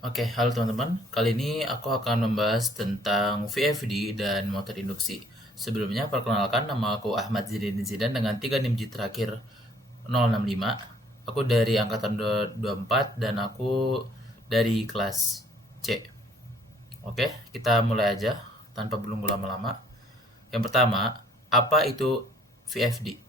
Oke, halo teman-teman. Kali ini aku akan membahas tentang VFD dan motor induksi. Sebelumnya, perkenalkan nama aku Ahmad Zidin Zidan dengan 3 NIM terakhir 065. Aku dari angkatan 24 dan aku dari kelas C. Oke, kita mulai aja tanpa belum lama-lama. Yang pertama, apa itu VFD?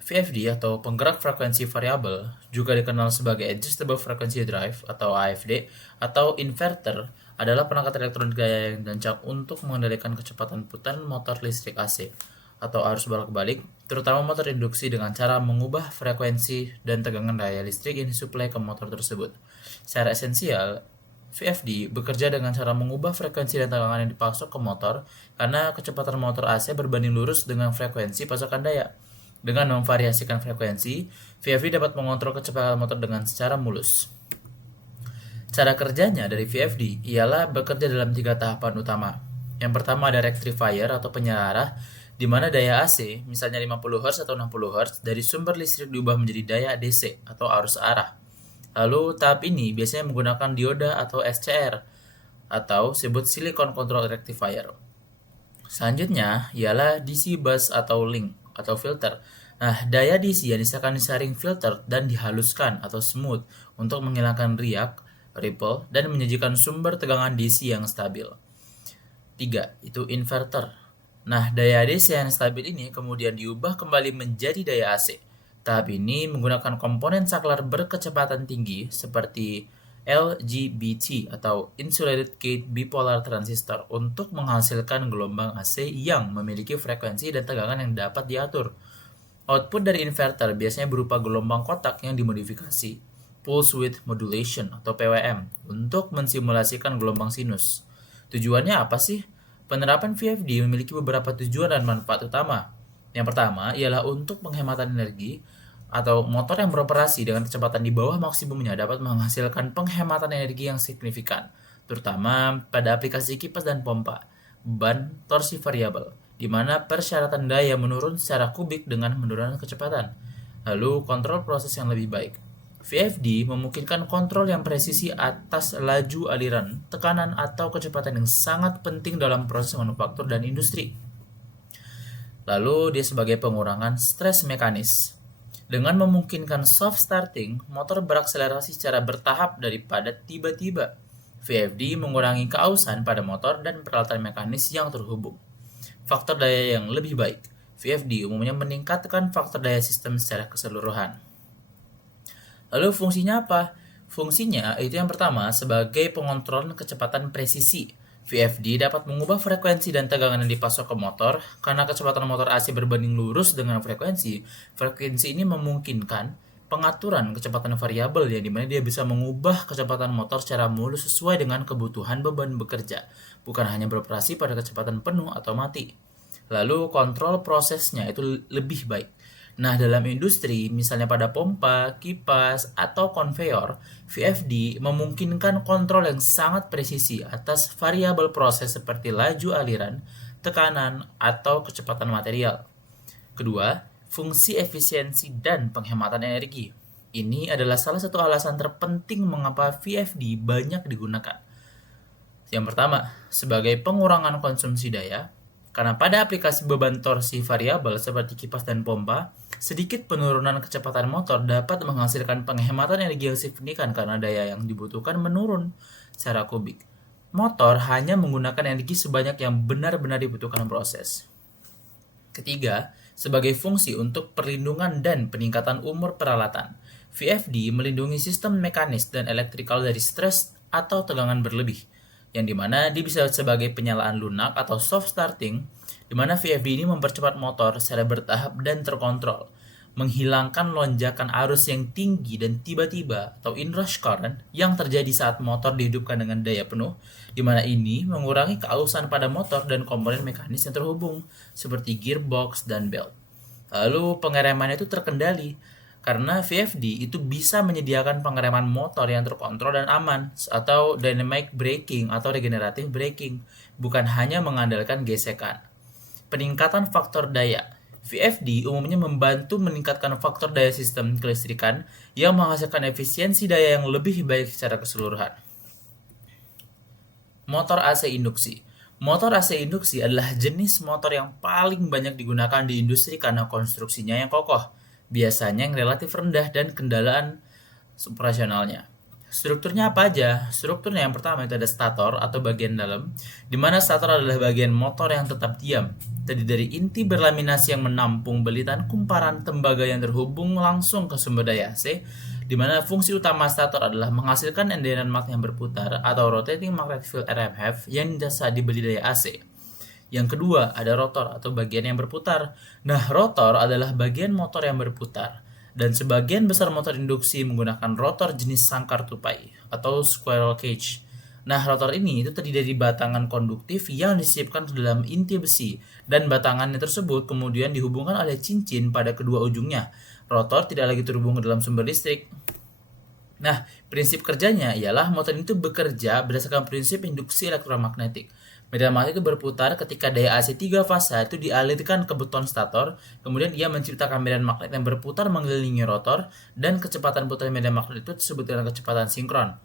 VFD atau penggerak frekuensi variabel, juga dikenal sebagai Adjustable Frequency Drive atau AFD atau inverter, adalah perangkat elektronik daya yang dirancang untuk mengendalikan kecepatan putaran motor listrik AC atau arus bolak-balik, terutama motor induksi, dengan cara mengubah frekuensi dan tegangan daya listrik yang disuplai ke motor tersebut. Secara esensial, VFD bekerja dengan cara mengubah frekuensi dan tegangan yang dipasok ke motor karena kecepatan motor AC berbanding lurus dengan frekuensi pasokan daya. Dengan memvariasikan frekuensi, VFD dapat mengontrol kecepatan motor dengan secara mulus. Cara kerjanya dari VFD ialah bekerja dalam 3 tahapan utama. Yang pertama ada rectifier atau penyelarah, di mana daya AC, misalnya 50 Hz atau 60 Hz, dari sumber listrik diubah menjadi daya DC atau arus arah. Lalu tahap ini biasanya menggunakan dioda atau SCR atau sebut silicon control rectifier. Selanjutnya ialah DC bus atau link atau filter. Nah, daya DC yang akan disaring filter dan dihaluskan atau smooth untuk menghilangkan riak, ripple, dan menyajikan sumber tegangan DC yang stabil. 3. Itu inverter. Nah, daya DC yang stabil ini kemudian diubah kembali menjadi daya AC. Tahap ini menggunakan komponen saklar berkecepatan tinggi seperti LGBT atau Insulated Gate Bipolar Transistor untuk menghasilkan gelombang AC yang memiliki frekuensi dan tegangan yang dapat diatur. Output dari inverter biasanya berupa gelombang kotak yang dimodifikasi, pulse width modulation atau PWM, untuk mensimulasikan gelombang sinus. Tujuannya apa sih? Penerapan VFD memiliki beberapa tujuan dan manfaat utama. Yang pertama ialah untuk penghematan energi, atau motor yang beroperasi dengan kecepatan di bawah maksimumnya dapat menghasilkan penghematan energi yang signifikan, terutama pada aplikasi kipas dan pompa, beban torsi variabel, di mana persyaratan daya menurun secara kubik dengan penurunan kecepatan. Lalu kontrol proses yang lebih baik. VFD memungkinkan kontrol yang presisi atas laju aliran, tekanan, atau kecepatan yang sangat penting dalam proses manufaktur dan industri. Lalu dia sebagai pengurangan stres mekanis. Dengan memungkinkan soft starting, motor berakselerasi secara bertahap daripada tiba-tiba. VFD mengurangi keausan pada motor dan peralatan mekanis yang terhubung. Faktor daya yang lebih baik. VFD umumnya meningkatkan faktor daya sistem secara keseluruhan. Lalu fungsinya apa? Fungsinya itu yang pertama sebagai pengontrolan kecepatan presisi. VFD dapat mengubah frekuensi dan tegangan yang dipasok ke motor karena kecepatan motor AC berbanding lurus dengan frekuensi. Frekuensi ini memungkinkan pengaturan kecepatan variabel yang dimana dia bisa mengubah kecepatan motor secara mulus sesuai dengan kebutuhan beban bekerja, bukan hanya beroperasi pada kecepatan penuh atau mati. Lalu kontrol prosesnya itu lebih baik. Nah, dalam industri, misalnya pada pompa, kipas, atau konveyor, VFD memungkinkan kontrol yang sangat presisi atas variabel proses seperti laju aliran, tekanan, atau kecepatan material. Kedua, fungsi efisiensi dan penghematan energi. Ini adalah salah satu alasan terpenting mengapa VFD banyak digunakan. Yang pertama, sebagai pengurangan konsumsi daya, karena pada aplikasi beban torsi variabel seperti kipas dan pompa, sedikit penurunan kecepatan motor dapat menghasilkan penghematan energi yang signifikan karena daya yang dibutuhkan menurun secara kubik. Motor hanya menggunakan energi sebanyak yang benar-benar dibutuhkan proses. Ketiga, sebagai fungsi untuk perlindungan dan peningkatan umur peralatan, VFD melindungi sistem mekanis dan elektrikal dari stres atau tegangan berlebih, yang dimana dia bisa sebagai penyalaan lunak atau soft starting, di mana VFD ini mempercepat motor secara bertahap dan terkontrol, menghilangkan lonjakan arus yang tinggi dan tiba-tiba atau inrush current yang terjadi saat motor dihidupkan dengan daya penuh, di mana ini mengurangi keausan pada motor dan komponen mekanis yang terhubung, seperti gearbox dan belt. Lalu pengereman itu terkendali, karena VFD itu bisa menyediakan pengereman motor yang terkontrol dan aman, atau dynamic braking atau regenerative braking, bukan hanya mengandalkan gesekan. Peningkatan faktor daya. VFD umumnya membantu meningkatkan faktor daya sistem kelistrikan yang menghasilkan efisiensi daya yang lebih baik secara keseluruhan. Motor AC induksi. Motor AC induksi adalah jenis motor yang paling banyak digunakan di industri karena konstruksinya yang kokoh, biasanya yang relatif rendah dan kendaraan operasionalnya. Strukturnya apa aja? Strukturnya yang pertama itu ada stator atau bagian dalam, di mana stator adalah bagian motor yang tetap diam, terdiri dari inti berlaminasi yang menampung belitan kumparan tembaga yang terhubung langsung ke sumber daya AC, di mana fungsi utama stator adalah menghasilkan enderan magnet yang berputar atau rotating magnetic field RMF yang jasa diberi daya AC. Yang kedua, ada rotor atau bagian yang berputar. Nah, rotor adalah bagian motor yang berputar. Dan sebagian besar motor induksi menggunakan rotor jenis sangkar tupai atau squirrel cage. Nah, rotor ini itu terdiri dari batangan konduktif yang disisipkan ke dalam inti besi, dan batangannya tersebut kemudian dihubungkan oleh cincin pada kedua ujungnya. Rotor tidak lagi terhubung ke dalam sumber listrik. Nah, prinsip kerjanya ialah motor itu bekerja berdasarkan prinsip induksi elektromagnetik. Medan magnet itu berputar ketika daya AC 3 fasa itu dialirkan ke beton stator, kemudian ia menciptakan medan magnet yang berputar mengelilingi rotor, dan kecepatan putar medan magnet itu disebut dengan kecepatan sinkron.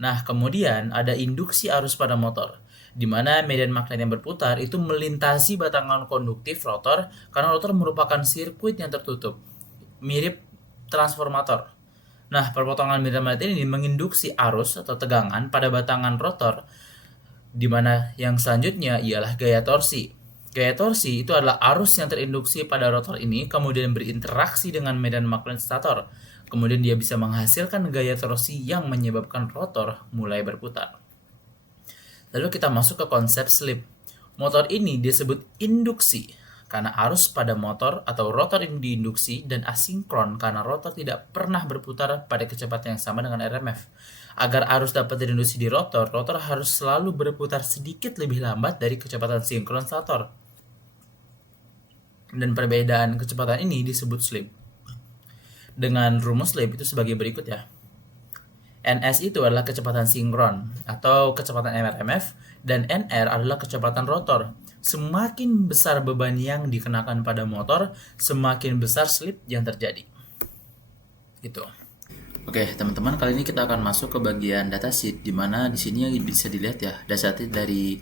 Nah, kemudian ada induksi arus pada motor, di mana medan magnet yang berputar itu melintasi batangan konduktif rotor karena rotor merupakan sirkuit yang tertutup, mirip transformator. Nah, perpotongan medan magnet ini menginduksi arus atau tegangan pada batangan rotor, di mana yang selanjutnya ialah gaya torsi. Gaya torsi itu adalah arus yang terinduksi pada rotor ini kemudian berinteraksi dengan medan magnet stator. Kemudian dia bisa menghasilkan gaya torsi yang menyebabkan rotor mulai berputar. Lalu kita masuk ke konsep slip. Motor ini disebut induksi karena arus pada motor atau rotor ini diinduksi, dan asinkron karena rotor tidak pernah berputar pada kecepatan yang sama dengan RMF. Agar arus dapat diinduksi di rotor, rotor harus selalu berputar sedikit lebih lambat dari kecepatan sinkron stator. Dan perbedaan kecepatan ini disebut slip. Dengan rumus slip itu sebagai berikut ya. NS itu adalah kecepatan sinkron atau kecepatan RMF, dan NR adalah kecepatan rotor. Semakin besar beban yang dikenakan pada motor, semakin besar slip yang terjadi. Gitu. Oke, teman-teman, kali ini kita akan masuk ke bagian datasheet, di mana di sini bisa dilihat ya, datasheet dari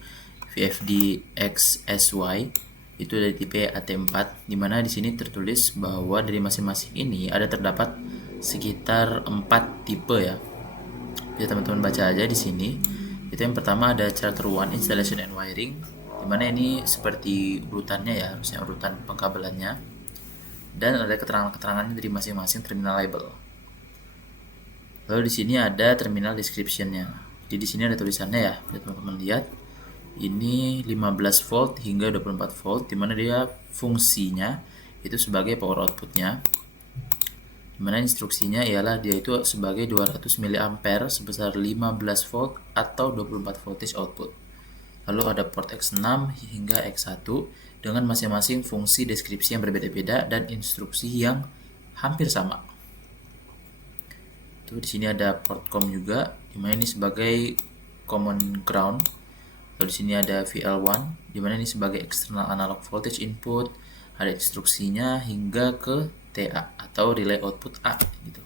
VFD XSY itu dari tipe AT4, di mana di sini tertulis bahwa dari masing-masing ini ada terdapat sekitar 4 tipe ya. Bisa teman-teman baca aja di sini. Itu yang pertama ada charter 1 installation and wiring, dimana ini seperti urutannya ya, harusnya urutan pengkabelannya, dan ada keterangan-keterangannya dari masing-masing terminal label. Lalu di sini ada terminal description-nya. Jadi di sini ada tulisannya ya, bisa teman-teman lihat. Ini 15 volt hingga 24 volt, dimana dia fungsinya itu sebagai power output-nya. Dimana instruksinya ialah dia itu sebagai 200 mA sebesar 15 volt atau 24 voltage output. Lalu ada port X6 hingga X1 dengan masing-masing fungsi deskripsi yang berbeda-beda dan instruksi yang hampir sama. Tuh, di sini ada port COM juga, dimana ini sebagai common ground. Lalu di sini ada VL1, dimana ini sebagai external analog voltage input. Ada instruksinya hingga ke TA atau relay output A gitu.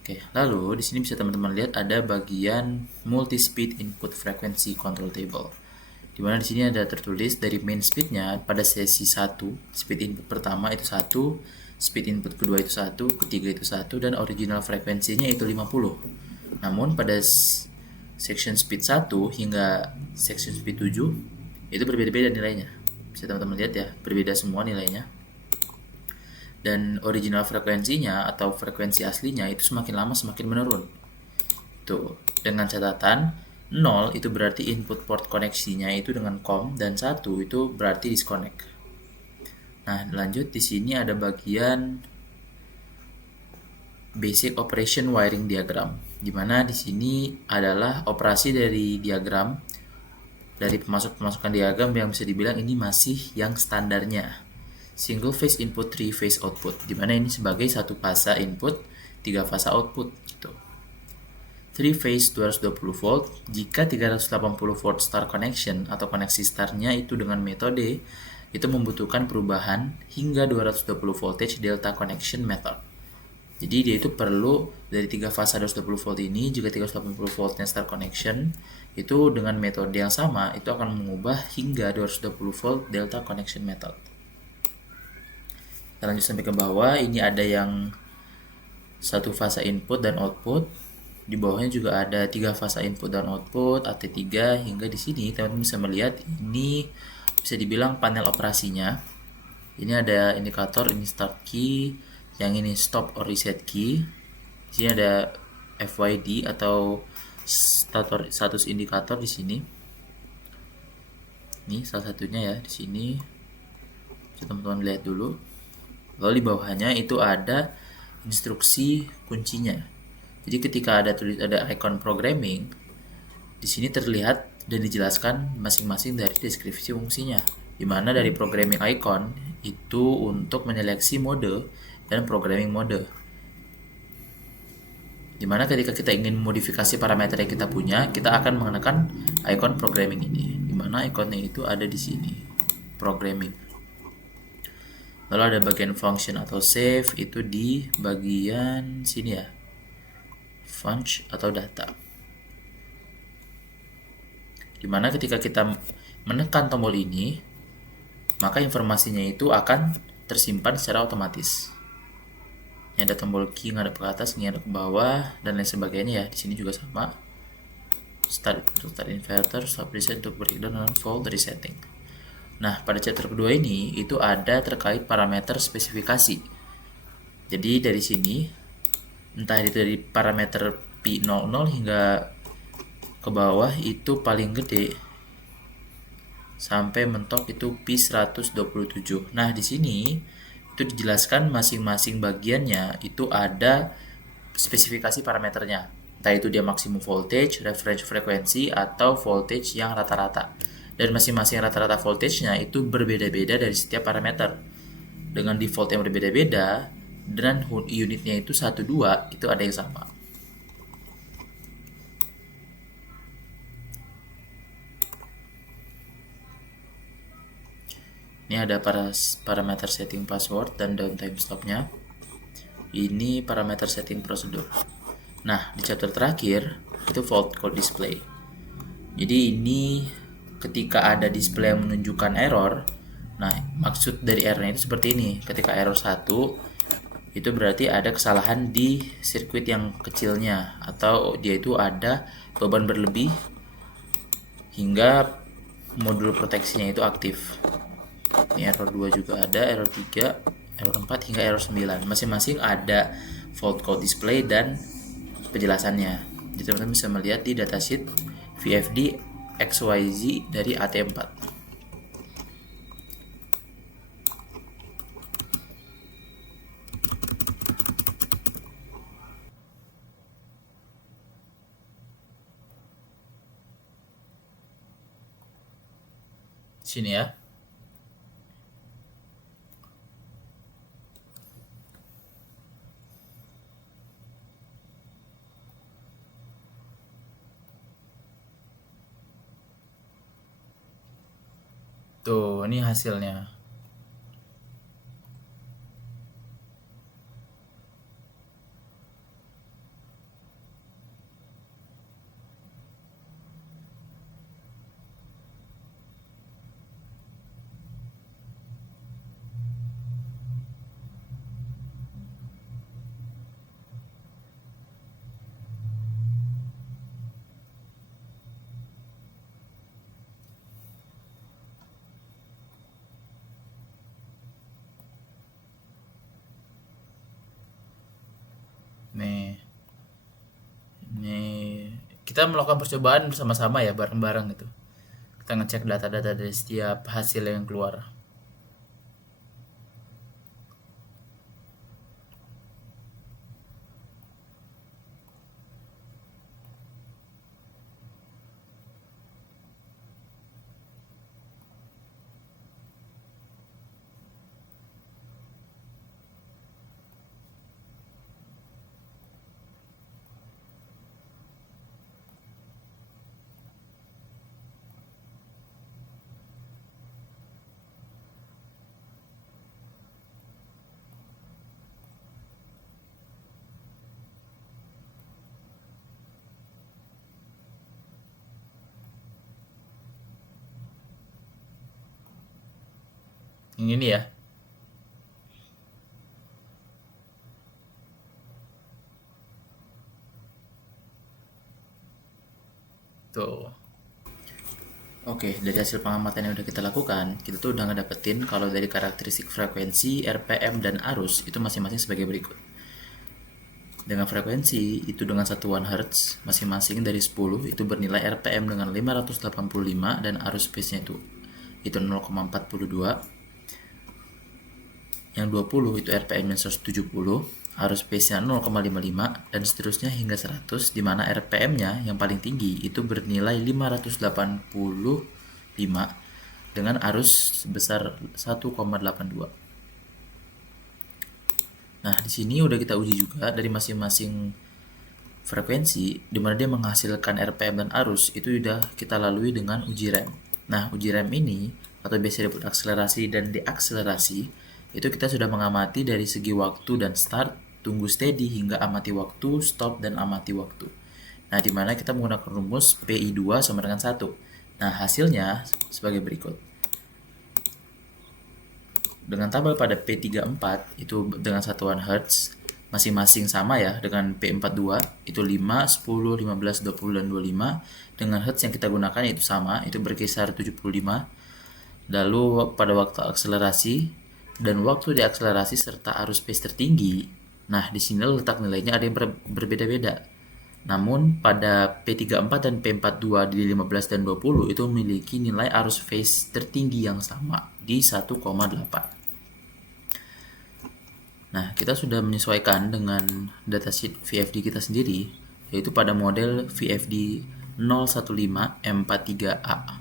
Oke, lalu di sini bisa teman-teman lihat ada bagian multi speed input frequency control table. Di mana di sini ada tertulis dari main speednya pada sesi 1, speed input pertama itu 1, speed input kedua itu 1, ketiga itu 1, dan original frekuensinya itu 50. Namun pada section speed 1 hingga section speed 7 itu berbeda-beda nilainya. Bisa teman-teman lihat ya, berbeda semua nilainya. Dan original frekuensinya atau frekuensi aslinya itu semakin lama semakin menurun. Tuh, dengan catatan 0 itu berarti input port koneksinya itu dengan COM, dan 1 itu berarti disconnect. Nah, lanjut di sini ada bagian basic operation wiring diagram, di mana di sini adalah operasi dari diagram, dari pemasukan diagram yang bisa dibilang ini masih yang standarnya. Single phase input, 3 phase output, di mana ini sebagai satu fasa input, 3 fasa output gitu. 3 phase 220 volt jika 380 volt star connection atau koneksi startnya itu dengan metode itu membutuhkan perubahan hingga 220 voltage delta connection method. Jadi dia itu perlu dari 3 fasa 220 volt ini, juga 380 voltnya start connection, itu dengan metode yang sama itu akan mengubah hingga 220 volt delta connection method. Kita lanjut sampai ke bawah, ini ada yang satu fasa input dan output. Di bawahnya juga ada 3 fasa input dan output AT3 hingga di sini teman-teman bisa melihat ini bisa dibilang panel operasinya. Ini ada indikator, ini start key, yang ini stop or reset key. Di sini ada FYD atau status indikator di sini. Ini salah satunya ya di sini. Teman-teman lihat dulu. Lalu di bawahnya itu ada instruksi kuncinya. Jadi ketika ada icon programming, di sini terlihat dan dijelaskan masing-masing dari deskripsi fungsinya. Di mana dari programming icon itu untuk menyeleksi mode dan programming mode. Dimana ketika kita ingin modifikasi parameter yang kita punya, kita akan menggunakan icon programming ini. Dimana ikonnya itu ada di sini, programming. Lalu ada bagian function atau save itu di bagian sini ya, func atau data. Dimana ketika kita menekan tombol ini, maka informasinya itu akan tersimpan secara otomatis. Ini ada tombol key ngadep ke atas, ini ada ke bawah, dan lain sebagainya ya. Di sini juga sama. Start untuk start inverter, stop reset untuk breakdown, dan fault resetting. Nah, pada chapter kedua ini itu ada terkait parameter spesifikasi. Jadi dari sini, entah itu dari parameter P00 hingga ke bawah itu paling gede sampai mentok itu P127. Nah, di sini itu dijelaskan masing-masing bagiannya itu ada spesifikasi parameternya. Entah itu dia maksimum voltage, reference frekuensi, atau voltage yang rata-rata. Dan masing-masing rata-rata voltage-nya itu berbeda-beda dari setiap parameter. Dengan default yang berbeda-beda, dan unitnya itu 1-2, itu ada yang sama. Ini ada parameter setting password dan downtime stopnya. Ini parameter setting prosedur. Nah, di chapter terakhir, itu fault code display. Jadi ini ketika ada display yang menunjukkan error, nah maksud dari errornya itu seperti ini. Ketika error 1, itu berarti ada kesalahan di sirkuit yang kecilnya, atau dia itu ada beban berlebih hingga modul proteksinya itu aktif. Ini error 2 juga ada, error 3, error 4 hingga error 9. Masing-masing ada fault code display dan penjelasannya. Jadi teman-teman bisa melihat di datasheet VFD XYZ dari AT4. Sini ya. Tuh, ini hasilnya. Nih, ini kita melakukan percobaan bersama-sama ya, bareng-bareng gitu. Kita ngecek data-data dari setiap hasil yang keluar. Yang ini ya. Tuh. Oke, dari hasil pengamatan yang udah kita lakukan, kita tuh udah ngedapetin kalau dari karakteristik frekuensi, RPM, dan arus itu masing-masing sebagai berikut. Dengan frekuensi itu dengan satuan Hz masing-masing dari 10 itu bernilai RPM dengan 585 dan arus phase-nya itu 0,42. Yang 20 itu RPM-nya 170, arus phase-nya 0,55 dan seterusnya hingga 100, di mana RPM-nya yang paling tinggi itu bernilai 585 dengan arus sebesar 1,82. Nah, di sini udah kita uji juga dari masing-masing frekuensi, di mana dia menghasilkan RPM dan arus, itu udah kita lalui dengan uji rem. Nah, uji rem ini, atau biasa disebut akselerasi dan deakselerasi, itu kita sudah mengamati dari segi waktu dan start, tunggu steady, hingga amati waktu, stop, dan amati waktu. Nah, di mana kita menggunakan rumus PI2 sama dengan 1. Nah, hasilnya sebagai berikut. Dengan tabel pada P34 itu dengan satuan Hertz masing-masing sama ya dengan P42 itu 5, 10, 15, 20 dan 25. Dengan Hertz yang kita gunakan itu sama, itu berkisar 75. Lalu pada waktu akselerasi dan waktu diakselerasi serta arus phase tertinggi. Nah, di sini letak nilainya ada yang berbeda-beda. Namun pada P34 dan P42 di 15 dan 20 itu memiliki nilai arus phase tertinggi yang sama di 1,8. Nah, kita sudah menyesuaikan dengan datasheet VFD kita sendiri, yaitu pada model VFD 015 M43A.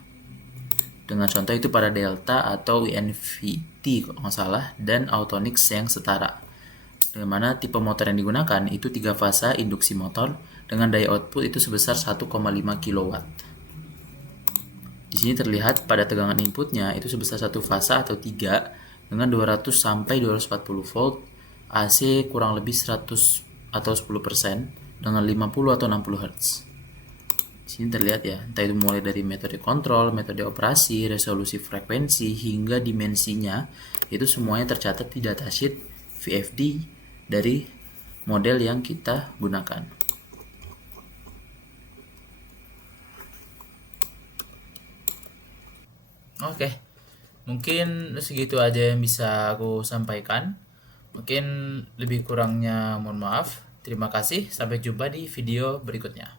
Dengan contoh itu pada delta atau WNVT kalau nggak salah, dan Autonix yang setara. Dengan mana tipe motor yang digunakan itu 3 fasa induksi motor dengan daya output itu sebesar 1,5 kW. Di sini terlihat pada tegangan inputnya itu sebesar 1 fasa atau 3 dengan 200 sampai 240 volt, AC kurang lebih 100 atau 10% dengan 50 atau 60 Hz. Di sini terlihat ya, entah itu mulai dari metode kontrol, metode operasi, resolusi frekuensi, hingga dimensinya, itu semuanya tercatat di datasheet VFD dari model yang kita gunakan. Oke, mungkin segitu aja yang bisa aku sampaikan. Mungkin lebih kurangnya mohon maaf. Terima kasih, sampai jumpa di video berikutnya.